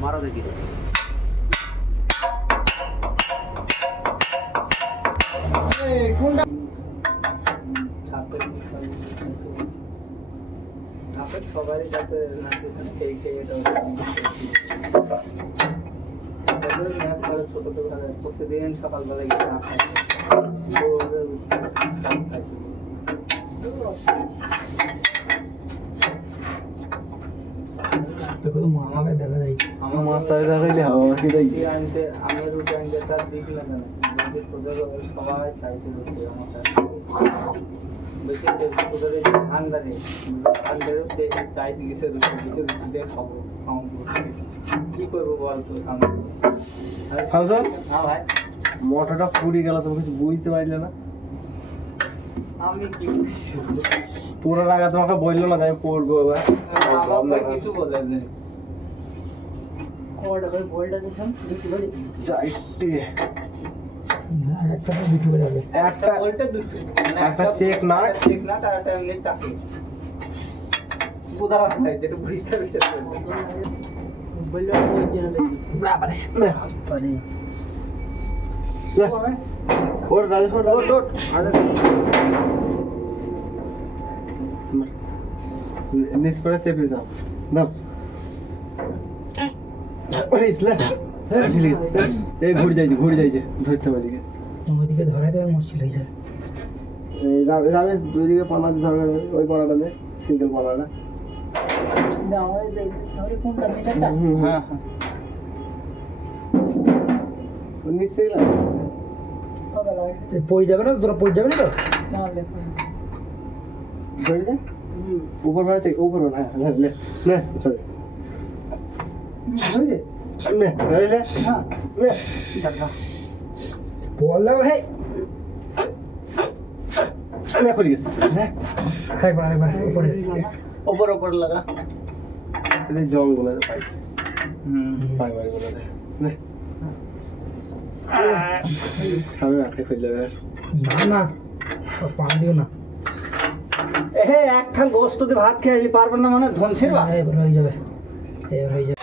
मारो देखिए সবারই কাছে খেয়ে খেয়ে ছোট প্রতিদিন সকালবেলা গিয়ে না খাই আমাকে দেখা যায় আমার মাথায় দেখাইলে আমাকে দেখি আনতে আমি রুটি আনতে তার দিয়েছিলাম না তোদের সবাই চাইছে রুটি আমার বেশি তোদের ঠান্ডা নেই ঠান্ডা চাই দিয়েছে রুটি দিয়েছে রুটি দিয়ে খাবো কি করবো বল তো সামনে হ্যাঁ ভাই মোটরটা পুড়ে গেল তুমি কিছু বুঝতে পারলে না আমি কি পুরো আগা তোমাকে বললো না আমি পড়বো এবার কিছু বললেন না একটা চেক নাট আর একটা এমনি চাকরি বুঝা ভাই যেটা বুঝতে পারছি বললো ওর রাজেশ ওর নিষ্পরে চেপে যাও না ঘুরে যাইছে ধরতে পারি ওইদিকে ধরা দেওয়ার মুশকিল হয়ে যায় রামেশ দুই দিকে পানা ধরবে ওই পানাটা দে সিঙ্গেল পানাটা হ্যাঁ নিশ্চয়ই পড়ে যাবে না তোরা পড়ে যাবে না তো ধরে দে উপর ভাড়া থেকে উপর ভাড়া হ্যাঁ লে লে চলে লে লে হ্যাঁ লে বল দাও ভাই লে করে গেছে একবার উপরে উপর লাগা এই জঙ্গল আছে পাই পাই বাড়ি বলে দে লে আমি আঁকে খুললে না পান দিও না একখান গোস্ত দিয়ে ভাত খেয়ে আসবি পারবেন না মানে ধনছির বা এবার হয়ে যাবে এবার হয়ে যাবে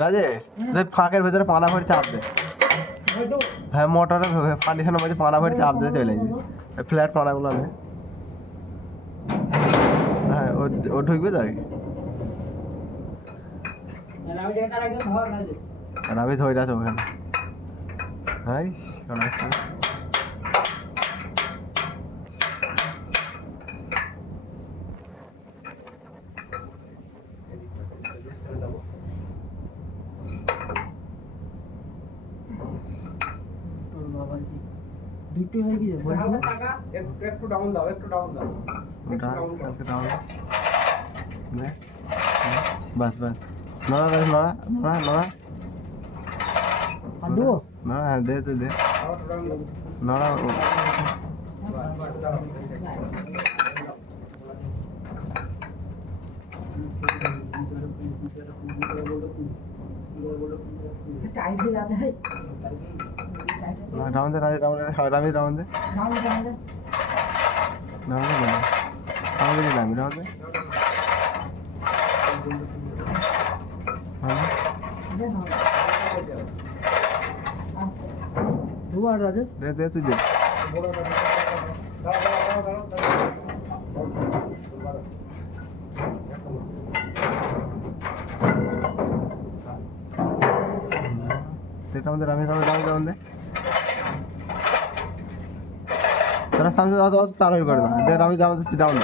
রাজেশ ফাঁকের ভেতরে পানা ভরে চাপ দে হ্যাঁ মোটরের ফাউন্ডেশনের মধ্যে পানা ভরে চাপ দিয়ে চলে যাবে ফ্ল্যাট পানাগুলো নে হ্যাঁ ও ঢুকবে তো আর আমি ধরে আছো ওখানে হ্যাঁ দুটো হয়ে গিয়ে একটু ডাউন দাও বাস নড়া হ্যাঁ দে তো দে নড়া রাউন্ড দে রামি রাউন্ড দে দে তুই দে রাউন্ড দে তোরা সামনে তাড়াতাড়ি করে দাও দে আমি যাবো ডাউন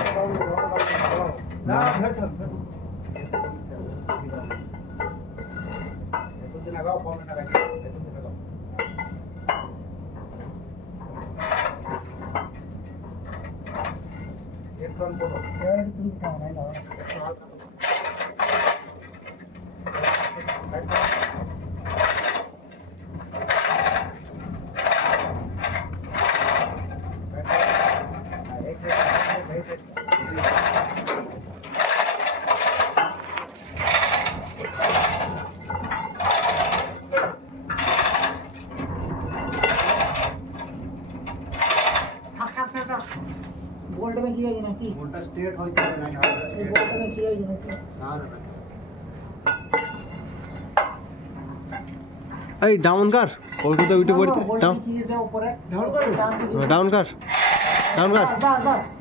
बोल्ट में किया ना कि बोल्ट स्ट्रेट होइते ना बोल्ट में किया ना कि এই ডাউন কর ওইটা তো উঠে পড়তে ডাউন কি যে উপরে ঢল করে ডাউন কর ডাউন কর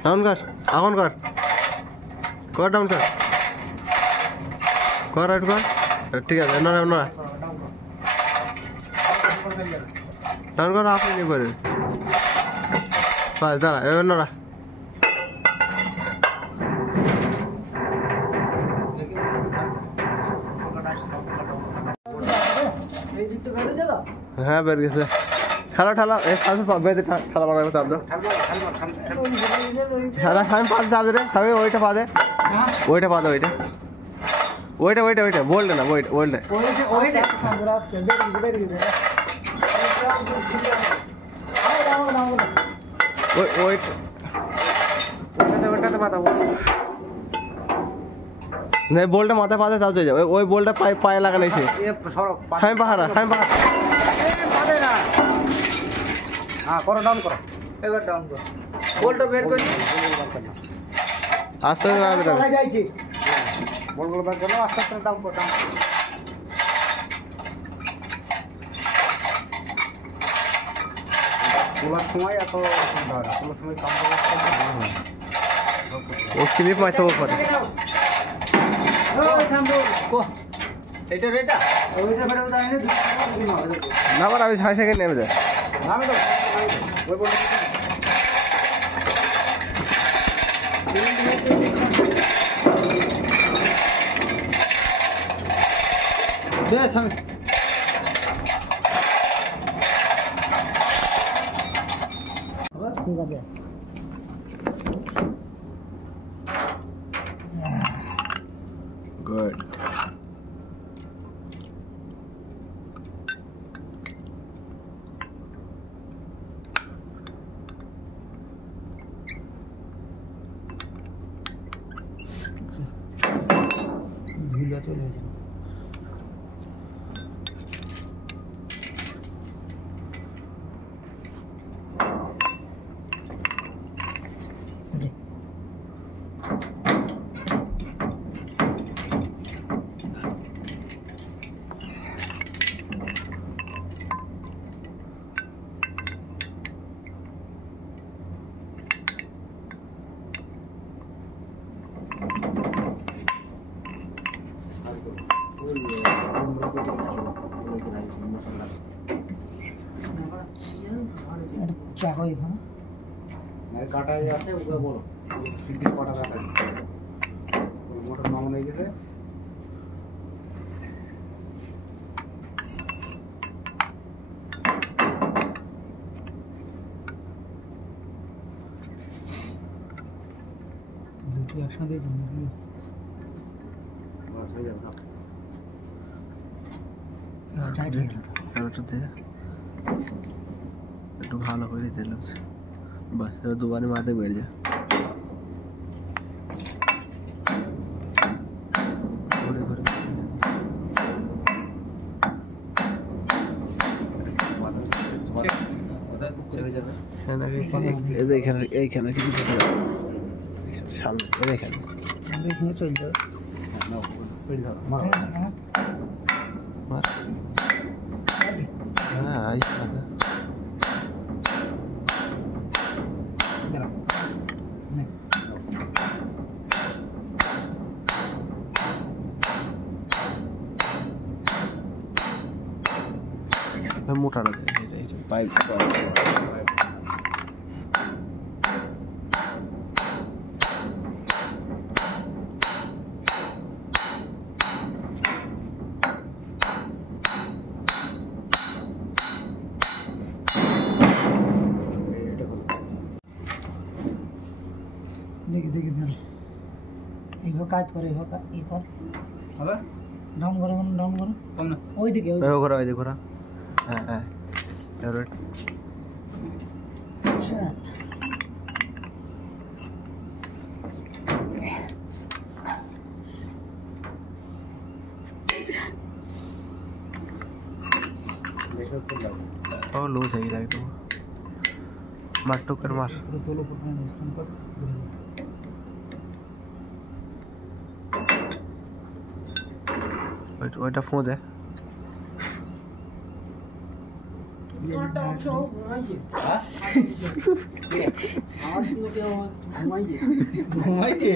ডাউন কর এখন কর কর ডাউন কর কর রাইট কর ঠিক আছে না না ডাউন কর আপনি নিয়ে পারেন বাস দাঁড়া এবার না এই দিক তো বেড়ে যাবে হ্যাঁ বের গেছে খেলা ঠেলা এই সামনে বেঁধে ঠেলা মারা চাপ দাও খেলা সামনে পাতে চাপ রে সামনে ওইটা পাতে ওইটা পাতে ওইটা ওইটা ওইটা ওইটা বললে না ওইটা বললে ওইটা সামনে আসছে বেড়ে গেছে ওই ওইটা ওইটাতে মাথা नहीं बोल्ट माथा पाते तब चल जाओ ওই बोल्ट পায়ে লাগাইছে এ সরব হাই পাহারা পাবে না হ্যাঁ করো ডাউন করো এবার ডাউন করো বলটা বের করে আস্তে আস্তে নামবে তবে যাইছি বলগুলো বের করো আস্তে আস্তে ডাউন করো ডাউন তোলার সময় এত ধরা তোলার সময় কাম করে ও স্লিপ মারছে উপরে এটা রেটা ওইটা ফেলে দাও এনে না বড় আমি 6 সেকেন্ড নেমে যায় নামে দাও ওই বলতে দে সামনে ঠিক আছে गुड ঢিলা চলে যাবে চাকো এখানে আর কাটা আছে ওগুলো বড় সিটি কাটা কাটা মোটর মামুন হয়ে গেছে দুটো একসাথে জমে বাস হয়ে যাবে না টাইট হয়ে গেল একটু ভালো করে দিতে লাগছে বাস এবার দুবারে মাথায় বেড়ে যায় এইখানে কিছু সামনে এখানে এখানে চলে যাবে হ্যাঁ আচ্ছা মোটাটা পাইপ কাজ করে ই কর হবে ডাউন করো ডাউন করো কম না ওইদিকে ওই ঘোরা ওই দিকে ঘোরা হ্যাঁ হ্যাঁ এবার ও লুজ হয়ে যায় তো মার টুকের মার তোলো প্রথমে স্থান কর ওইটা ফোঁ দে ঘুমাইছে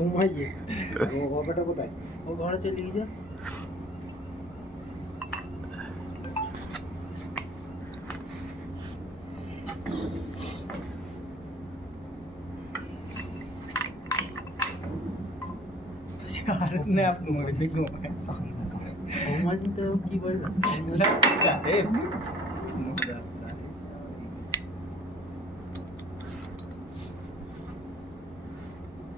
ঘুমাইছে কোথায় ও ঘরে চলে গিয়েছে স্ন্যাপ করে দেখো ঘুমাইছে তো কি বলবো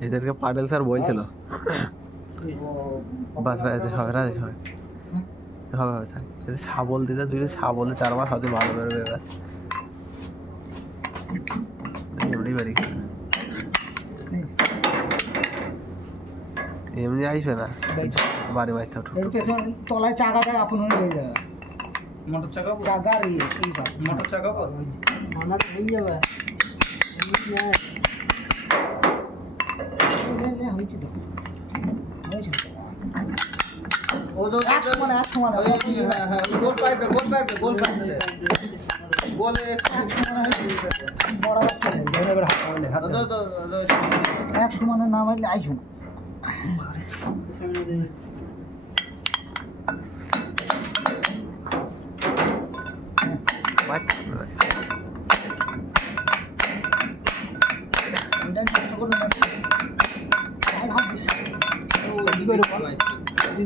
এদেরকে পাটেল স্যার বলছিল বাস রাজে হবে রাজে হবে হবে হবে থাক শাবল দিতে দুই শাবল 4 মাস হতে ভালো বেরোবে এবার এমনি বাড়ি এমনি আইসবে না বাড়ি মারতে এর পেছনে তলায় চাকাটা আপন হয়ে যাবে মোটর চাকা চাকার ইয়ে কি বা মোটর চাকা আমার হয়ে যাবে হয়েছে তো ও তো এক সমান গোল পাইপে গোলে বড় এক সমানের নাম হইলে আইসুন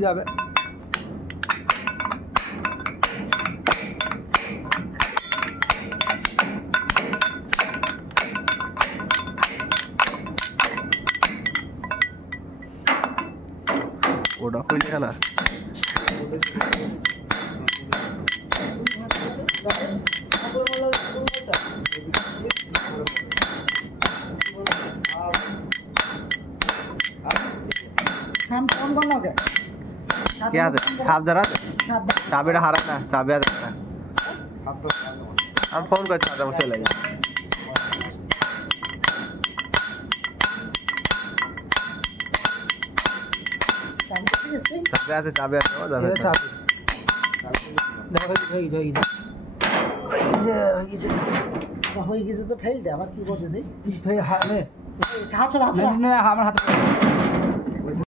যাবে ওটা কইলে কেন শ্যাম ফোন কর না ওকে কি আছে ছাপ ধরা চাবিটা হারায় না চাবি আছে আমি ফোন করছি আমার চলে যাই চাবি আছে ও যাবে চাবি দেখো হয়ে গেছে হয়ে গেছে তো ফেল দে আবার কি করতেছিস ভাই হাতে হাত চলা আমার হাতে